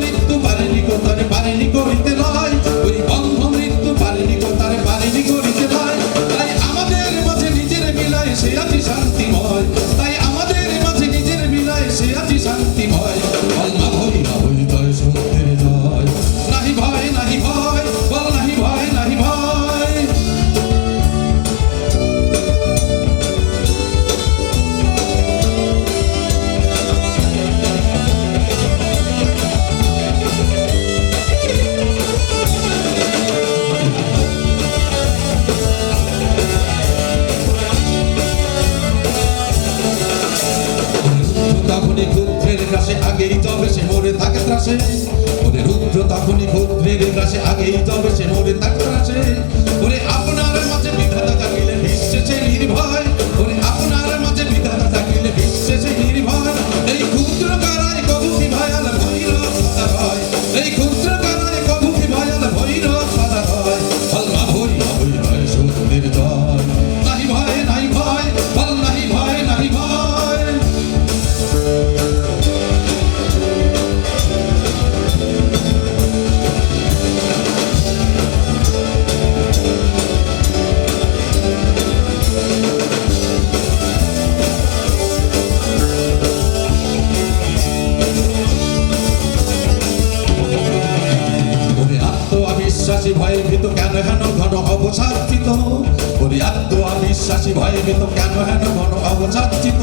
মৃত্যু পারেনি গো তারে পারেনি করিতে লয়, ওই অন্ধ মৃত্যু পারেনি গো তারে পারেনি করিতে লয়। তাই আমাদের মাঝে নিজের মিলায় সে আছি শান্তিময়, তাই আমাদের মাঝে নিজের মিলায় সে আছি শান্তিময়। বল না ভয় না ভয় জয় সত্যের জয়, নাহি ভয় নাহি ভয়, বল নাহি ভয় নাহি ভয়। তখনই ক্ষুদ্রের কাছে আগেই তবে সে মরে থাকে ত্রাসে, ওরে রুদ্র তখনই ক্ষুদ্রের কাছে আগেই তবে সে মরে থাকে ত্রাসে। ওরে আপনার মাঝে বিধাতা থাকিলে বিশ্বে সে নির্ভয়, ওরে আপনার মাঝে বিধাতা থাকিলে বিশ্বে সে নির্ভয়। এই ক্ষুদ্র কারায় কবু কি ভয়াল ভৈরব সদা হয়, এই ক্ষুদ্র কারায় কবু কি ভয়াল ভৈরব সদা হয়। বল না ভয় না ভয় জয় সত্যের জয়, নাহি ভয় নাহি ভয়, বল নাহি ভয় নাহি ভয়। আত্মবিশ্বাসী ভয়ে ভীত কেন হেন ঘন অবসাদিত, ওরে আত্মবিশ্বাসী ভয়ে ভীত কেন হেন ঘন অবসাদিত।